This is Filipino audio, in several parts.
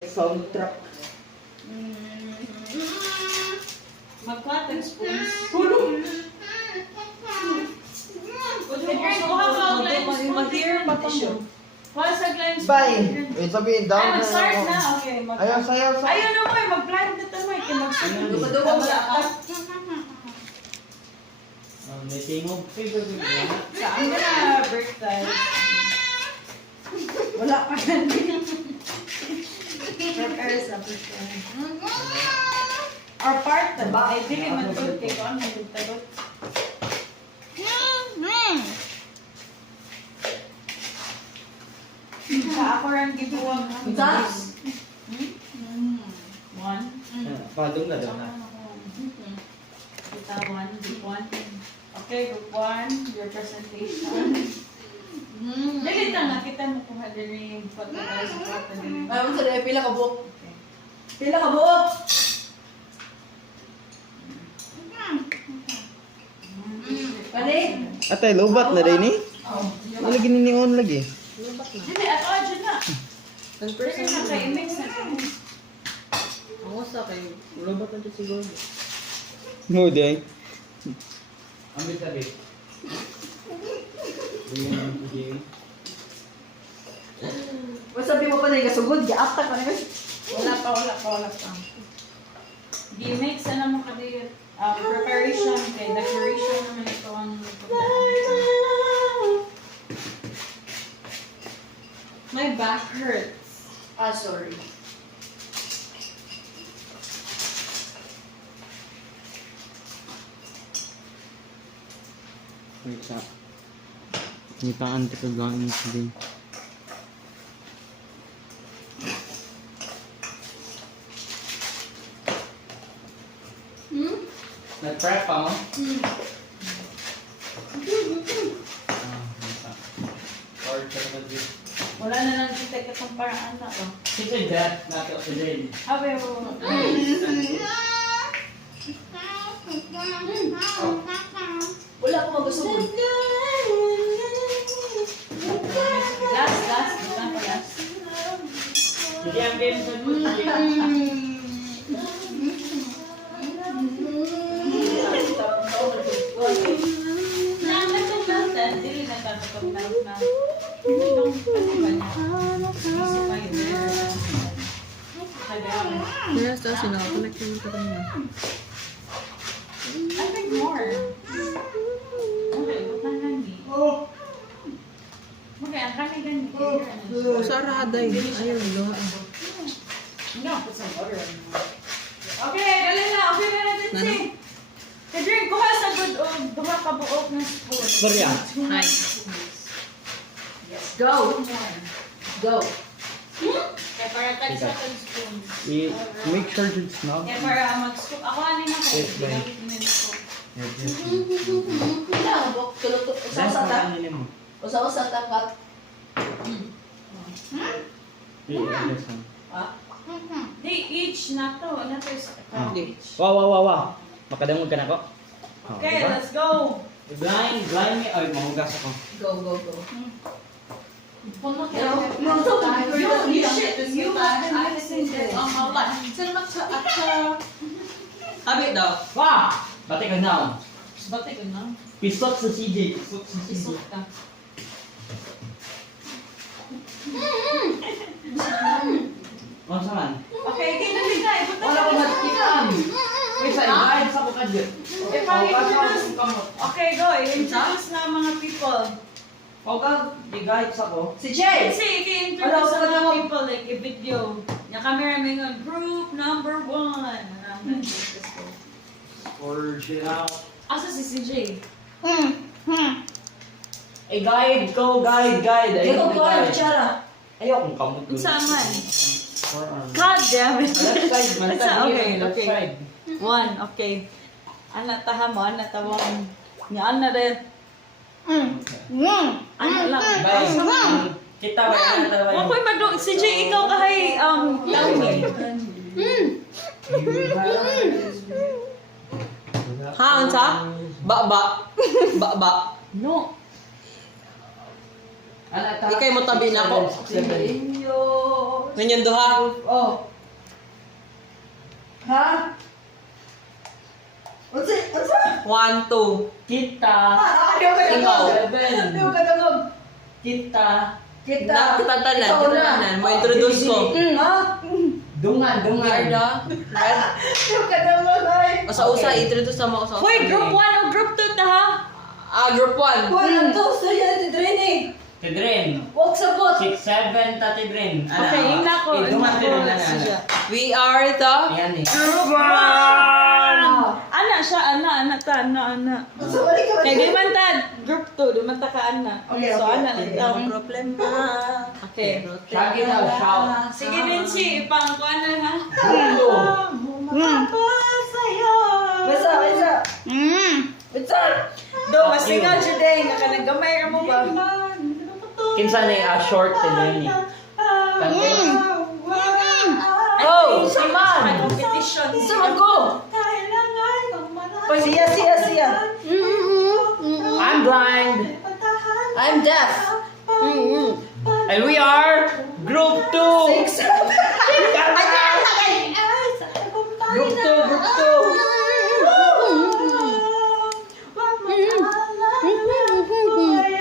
Soundtrack. Mag-cotton spoons. Tulong! Mag-hear pa tissue. Pasag lines. Bye! Wait, sabihin, Ay, down mag-start na. Okay. Ayaw, sayaw, sayaw. Ayaw na mo eh. Mag-blind na tayo. Mag-start. Dugo-dugo wala ka. May tingog. Saan ka na birthday? Wala pa yan. Prepare sa birthday. Our part na ba? Ay, dili man good kay ko. Ano yung tagot? Sa ako rin gibuwang. Das. One. Padong na daw na. Kita one, group one. Okay, group one, your presentation. Dali lang, nakita mo kung hadari yung pagkakala sa kwarta din. Ay, mo sa pila ka buok. Pila ka buok. Kani? Atay, lobat na rin eh. Oh. Wala gininion lagi. Dili, at o, dyan na. Dali na kayo, mix na kayo. Ako sa kay robot na dyan siguro. No, day. Ambil tadi. Sabi mo pa na yung kasugod, giatak ka na kasi. Wala pa. Di-mix, ano mo kadi, preparation, kay decoration naman ito ang my back hurts. Ah, sorry. Wait, sa... Nitaan ka kagain sa din. Nag-prep pa mo? Or Wala na lang kita katong paraan na, oh. Kasi that, nato sa din. Habi mo. Wala ko magusugod. Last. Bukan pa last. Jadi ang game sa Natin, dili na tatakot na. Itong, ano ba niya? Iso pa yun. Yes, tapos connect mo ka rin. I think more. Okay, bukan lagi. Okay, ang kami ganito. Sarada eh. Ayun, luha. No, put some butter in there. Okay, dali na. Okay na natin si. Kadrink, kuha sa good o duha ka buok ng spoon. Sorry ah. Hi. Go. Go. Kaya para tag sa tag spoon. Make sure it's not. Kaya para mag-scoop. Ako ano na ko. Yes, bye. Ginamit mo yun ako. Wala, buok. Tulot. Usaw-usaw ta. Usaw-usaw ta kat. Ah? Di, each na to. Ano to is each. Wow. Makadamog ka na ko? Okay, let's go. Blind me. Ay, mahugas ako. Go. You should. You have to say that. Abi daw. Wah! Bati ka na. Bate ko na. Pisot sa CJ. Isok ka. Ano saman? Okay, kinali ka. Ipunta Wala ko matikitan. Wait, sa ibahin sa ko kadyo. Ipag-introduce. Okay, go. Introduce na mga people. O ka, igahit sa ko. Si Jay. Kasi i-introduce sa mga people, like, i-video. Yung camera may nga, group number 1. Or shit out. Asa si CJ? Eh, guide ko, guide. Go, Chara. Ayokong kamot. Saan man? Forearm. God damn it. Left side, man. Okay. Left side. 1, okay. Ana taha mo, ana tawang. Nga ana rin. Ana lang. Bye. Kita ba yan? Wakoy madung, CJ, ikaw kahay, lawin. Haon sa? Ba. No. Ikay mo tabi na ako. Ganyan duha. Oh. Ha? Unsa? 1, 2. Kita. Ayaw ka Ikaw. tangog. Ayaw ka tangog. Kita. Kita. Kita tanan. Ikaw Kita na. tanan. Mo introduce ko. Ha? Dungan, dungan. Garda. Red. Ayaw ka tangog ay. Usa-usa, introduce na mo usa-usa. Hoy, group 1 o group 2 ta ha? Group 1. Wala to, sorry na training. Tidrin. Walk sa bot. 6, 7, Tidrin. Okay, yun na ako. Dungan tidrin na We are the Ayan eh. Group 1! Ana siya, ana ta, ana. So, wala ka ba? Kay di man ta, group 2, di man ta ka ana. Okay, So, okay. ana lang daw. Ang problema. Okay. Shaggy daw, shout. Sige, Vinci, ipang kuha na ha. Basta, basta. Basta. Do, masingaw siya din. Nakanagamay ka mo ba? Kinsa na short Tidrin eh. Oh, May saman. competition. Saman ko. Oh, siya. I'm blind. I'm deaf. And we are group 2. 6. Group 2.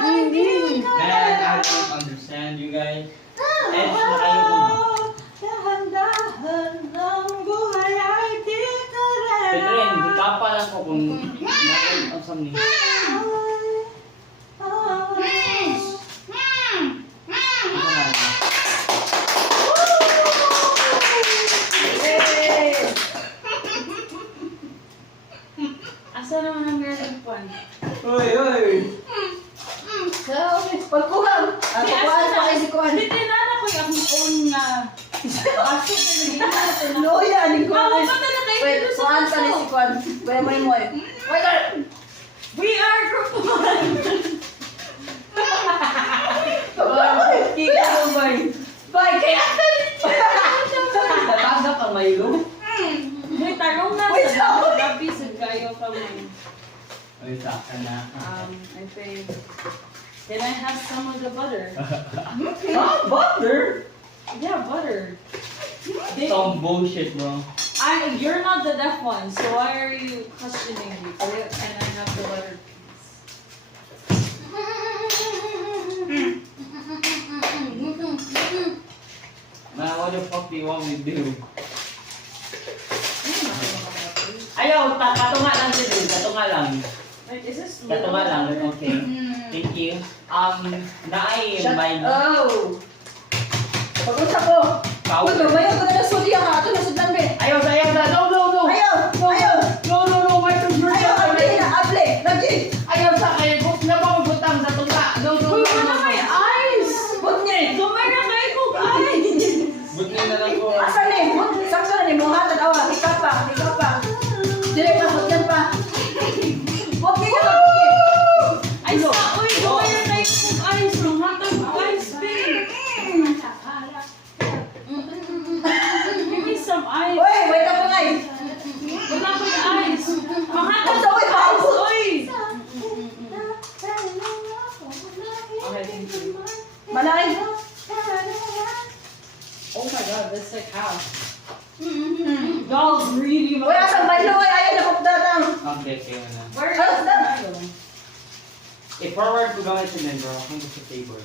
Man, I don't understand you guys. Edge na kayo ko na. Tidrin, hikapa lang ko kung nakon ang samni. Asa naman ang meron kuhan? Hoy! Pagkuhan. Pagkuhan pa kay si Kuhan. Hindi na ko yung own na. Aso ko na natin. Loya, ni Kuhan. Mama, pa na kayo Wait, dito sa Kuhan pa ni si puso. Kuhan. Wait, mo eh. Wait, We are group 1. Kika mo ba? Bye, kaya. Tatagap ang maylo. May tarong na Wait, sa sorry. gabi sa kayo kamay. Ay, saka na. I think. Can I have some of the butter? Butter? Yeah, butter. Some bullshit, bro. You're not the deaf one, so why are you questioning me? Can I have the butter, Man, what the fuck do you want me to do? please? Ayaw, katunga lang din. Katunga lang. Wait, is this Katunga lang. Okay. Thank you. Naay Shut may... Oh. Pag-unsa ko. Uy, mabayaw ko na na sudya ka. Ito na sudlan, be. Ayaw, ayaw, no, no, no. Ayaw. Ayaw. No, no, no, my computer. Ayaw, able na. Able. Lagi. Ayaw sa kayo. Kung na ba magbutang sa tunga? No, no, Uy, no, wala no. may eyes! Bot niya. Gumay na kayo kong eyes! Buti na lang ko. Asa ni? Sakso na ni mo hatad awa. Hika pa. Dire pa, hotyan pa. Bot niya ka. Ay, sa, uy, gumay na kayo kong eyes! Nanghatag eyes, babe! Give me some eyes! Uy, wait na pa ngay. Wala ko yung eyes! Manghatag Sa uy, eyes, pa. uy! Okay, thank you. Malay. Oh my god, that's like half. Y'all greedy Uy, asa baylo. Uy, ayaw na pagdatang. Okay, okay, wala. Where How's is that? the I-forward ko gamit si bro. Kung gusto favor.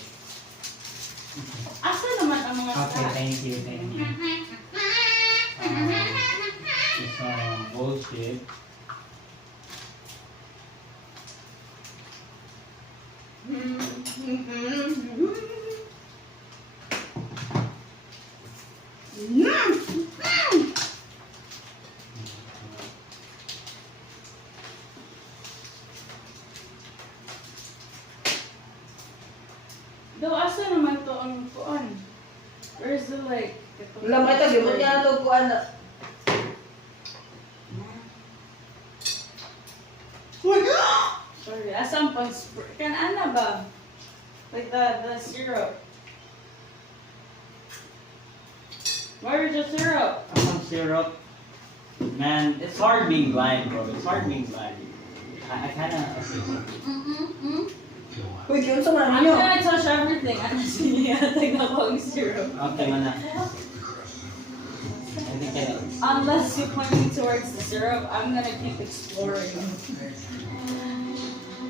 Asa naman ang mga Okay, stats? thank you, thank you. It's bullshit. Do, asa naman to ang kuan? Where's the like? Wala mo ito. Gimot niya na ito kuhan na. Sorry, asa ang pang kan ana ba? Like the syrup. Where's the syrup? Some syrup. Man, it's hard being blind, bro. It's hard being blind. I kind of... Uy, yun sa mga I'm ninyo. gonna touch everything. Ano siya? Tignan ko ang syrup. Okay, mana. Hindi kayo. Unless you point me towards the syrup, I'm gonna keep exploring.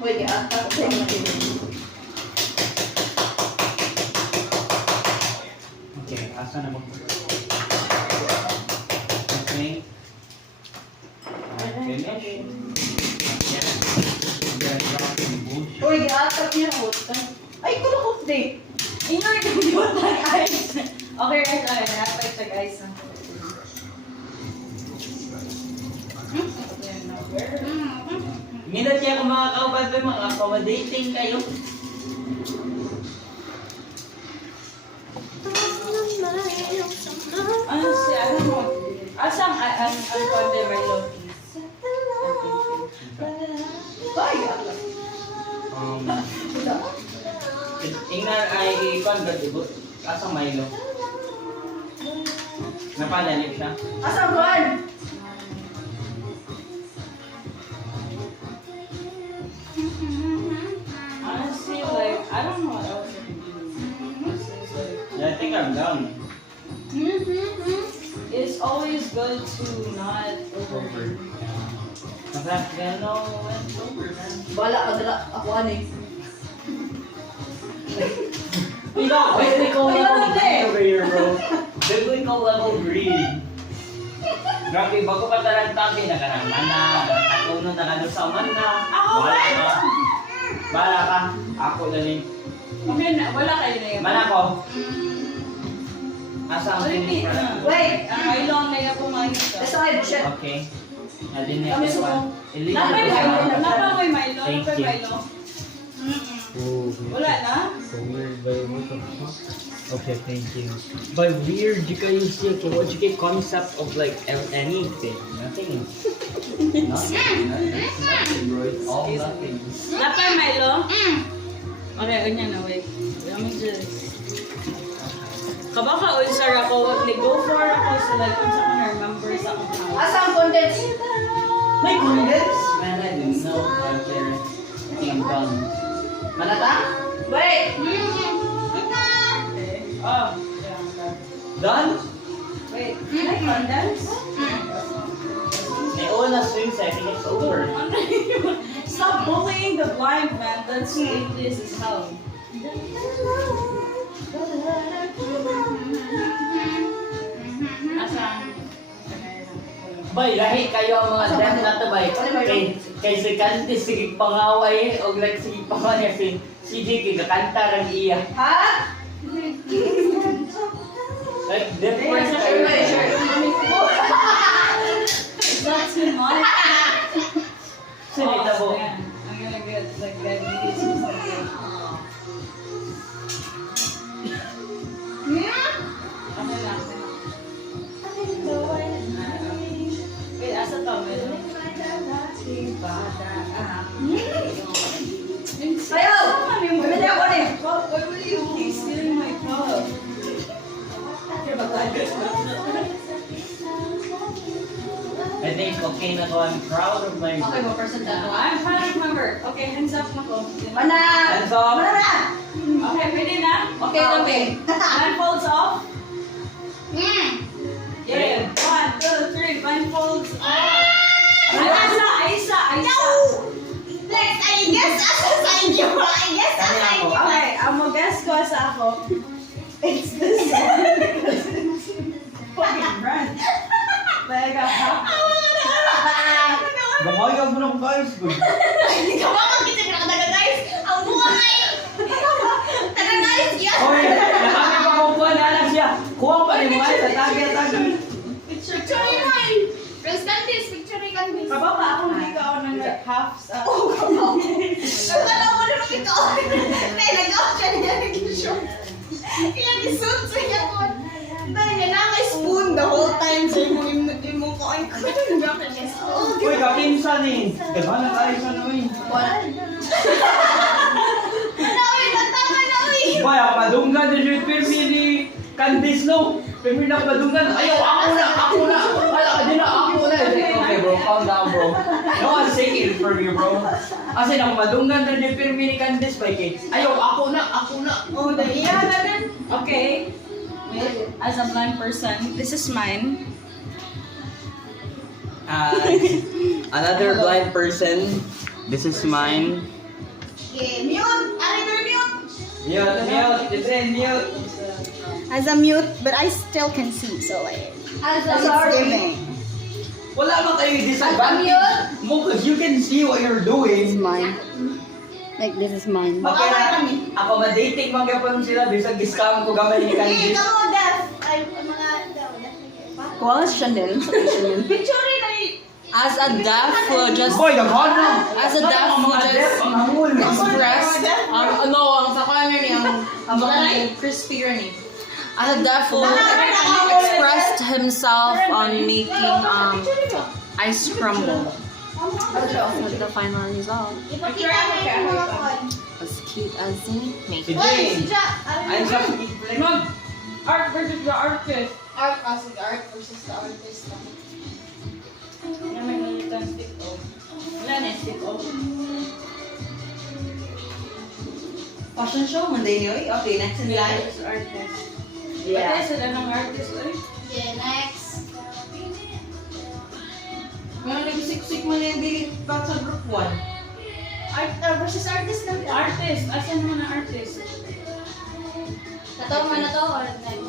Uy, ata. Okay, asa na mo? Okay. Finish. Uy, ata niya. Ay, kulukot di. Ingat yung butang ice. Okay, guys, okay. Napay siya, guys. Minat niya kung mga kauban ba, mga accommodating kayo. Ano siya? Ano mo? Asang ang konde may low-keys? Ay, ata. Ingnan ay i-convert ibo. Asang Milo. Napalalim siya. Asang buwan? Honestly, like, I don't know what else I can do. Honestly, it's like, Yeah, I think I'm done. it's always good to not over. Masarap gano and sober man. Bala ka dala. Ako ani. Ikaw, biblical Ay, level ano ba greed eh? over here, bro. Biblical level greed. Grabe, bago pa talantabi, nakanamana, nakatuno na ka sa mana. Ako ba? Bala ka. Ako lalim. Okay na, wala kayo na yun. Mana ko. Asa ang Repeat finish na. product? Wait. Ang ilong na yung pumakita. Decide, shit. Okay. Nalinig Kami ko sa- pa. Illegal Napay ko Milo. sa- Napay Milo. Thank Napay you. Milo. Wala na? So weird, by what the fuck? Okay, thank you. By weird, you can use it to what you get concept of like anything. Nothing. Nothing. Nothing, bro. It's all nothing. Napay Milo? Okay, ganyan na. Wait. Let me just... Kabaka ulcer ako. Nag-go for ako sa like kung saan ko na-remember sa akong house. Asang condense? May condense? Man, I didn't know that there came done. Manata? Wait. Okay. Oh, yeah, okay. Done? Wait, may condense? May una swing set. I think it's over. Stop bullying the blind man. That's atheist as hell. Asang? Bay, lahi kayo ang mga Asa death ba? na to, bay. Ano ba yun? Kay si Kanti, sige pangaway, o like, sige pangaway, si Jiki, kakanta rin iya. Ha? Like, different Sure, kayo. sure. Is that too much? Sinita mo. Oh, man. I'm gonna get like diabetes or something. Okay lang. Wait, asa to? Sayo! Pamili ako ni. Why will you keep stealing my cup? I think, okay na to, I'm proud of my... Okay, mo person na to. I'm trying to remember. Okay, hands up na ko. Mana! Hands off. Mana na! Okay, pwede na? Okay, okay. Blindfolds off. Yeah. 1, 2, 3. Blindfolds off. Aisa. Kami ako. Okay, ang mag-guess ko sa ako. It's this fucking brand. Like a Bamayag mo na kung guys. Good. Oy, nakami pa ako kuha na lang siya. Kuha pa rin mo ay sa tagi-tagi. Kababa akong ikaw ng like half sa... Uy, kapinsan eh. Gano'n tayo sa noy. Boy, ako madunggan din yung pirmi ni Candice, no? Pirmi na madunggan. Ayaw, ako na. Wala ka din na, ako na. Okay, bro, calm down, bro. No one's saying for me, bro. Kasi ako madunggan na din pero mini Candice by Kate. Ayaw, ako na. Oh, dali yan na din. Okay. Wait, as a blind person, this is mine. Another blind person. This is mine. Okay, mute. Aritor, mute. Mute. Different mute. As a mute, but I still can see, so like, As a it's sorry. giving. Wala man kayo disadvantage. Mo, cause you can see what you're This is doing. mine. Like, this is mine. Okay na, ako ma-dating magyapon sila, bisag discount ko gamay ni Hey, Candice. kamo, Def. Ay, mga daw. Kuha ka sa Chanel. Chanel. Picture rin ay. As a deaf, just Boy, naghan na. as a deaf, Mga just def, ang hangul. express. No, ang sa kanya ni ang crispy yun eh. As a deaf, expressed himself on making ice crumble. That's the final result. Ipakita mo yung mga kon. As cute as he makes Si it. Oy, Jane. si Jack. Ayun siya, sige, play. Mag art versus the artist. Art versus the artist. Yan may nalitan stick off. Wala na stick off. Fashion show, Monday niyo. Okay, next in line. Versus artist. Yeah. Pati sila ng artist, oy. Yeah, next. Ngayon nagsik-sik mo na yung delete back sa group 1. Art versus artist na. Artist, asan naman ang artist? Natawa man na to or nag-time?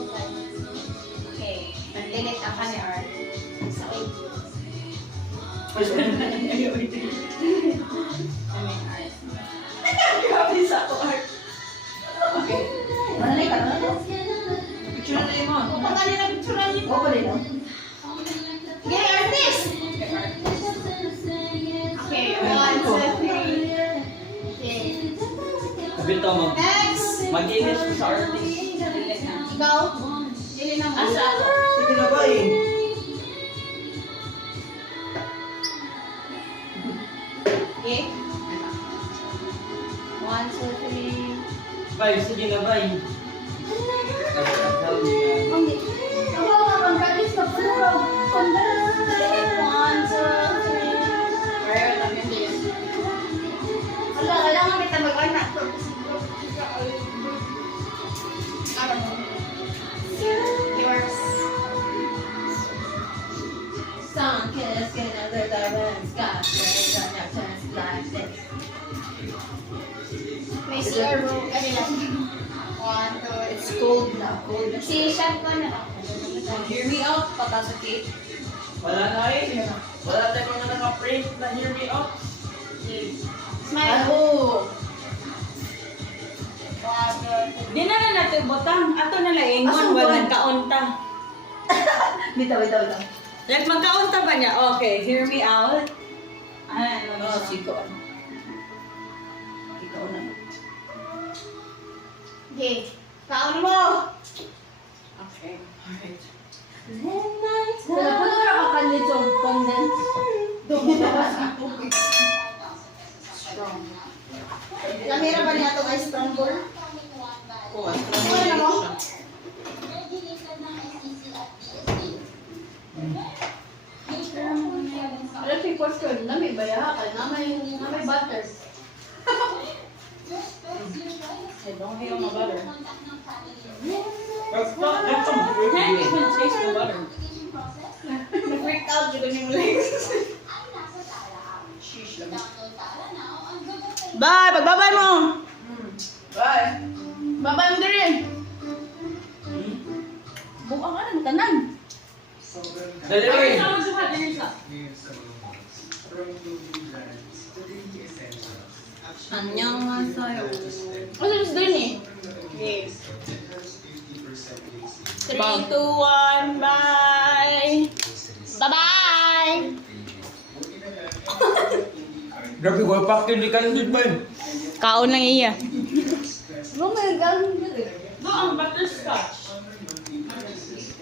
Okay. Nag-delete ang kanya art. Sa wait. Grabe sa ako art. Okay. Manalay ka, manalay. Picture na yun mo. Kung kanina picture niyo. Oo, pala lang. Okay, artist! Okay, 1, 2, 3. Okay. Bito mo. Next! Mag-inis ko sa artist. Ikaw? Dili na mo. Asa ako? Sige na ba eh. Okay. 1, 2, 3. Bay, sige na bay. Some kids get other diamonds, got friends on your turns like this. May CR bro, ano lang. 1, 2, It's cold na. Cold. si Chef ko na. Hear me out, patasakit. Wala na eh. Wala tayo mga naka-print na hear me out. Smile. Oh! 1, 2, 3. Di na natin botang. Ato na lang ingon, Asang walang buwan? kaunta. Bitaw. Like, magkaunta ba niya? Okay, hear me out. Ay, ano Oh, siya? siko. Ikaw na. Okay. Kaon mo! Okay. Wala po na ka kanito condense. Lamira ba niya itong ice crumble? Kuha. Ano na mo? Alam si question, nami bayahakan, namay butter. I don't hate on my butter. That's some Can't even taste the butter. Na-freaked out yung kanyang legs. Bye! Pagbabay mo! Bye. Babay mo din. Bukang ka na, tanan. Dali Ay, rin. sama sa din isa. Annyeonghaseyo. Ano gusto din eh? Okay. 3, 2, 1, bye! Bye-bye! Grabe ko, pakin di Candice ba yun? Kaon lang iya. Oh my God! No, ang butterscotch.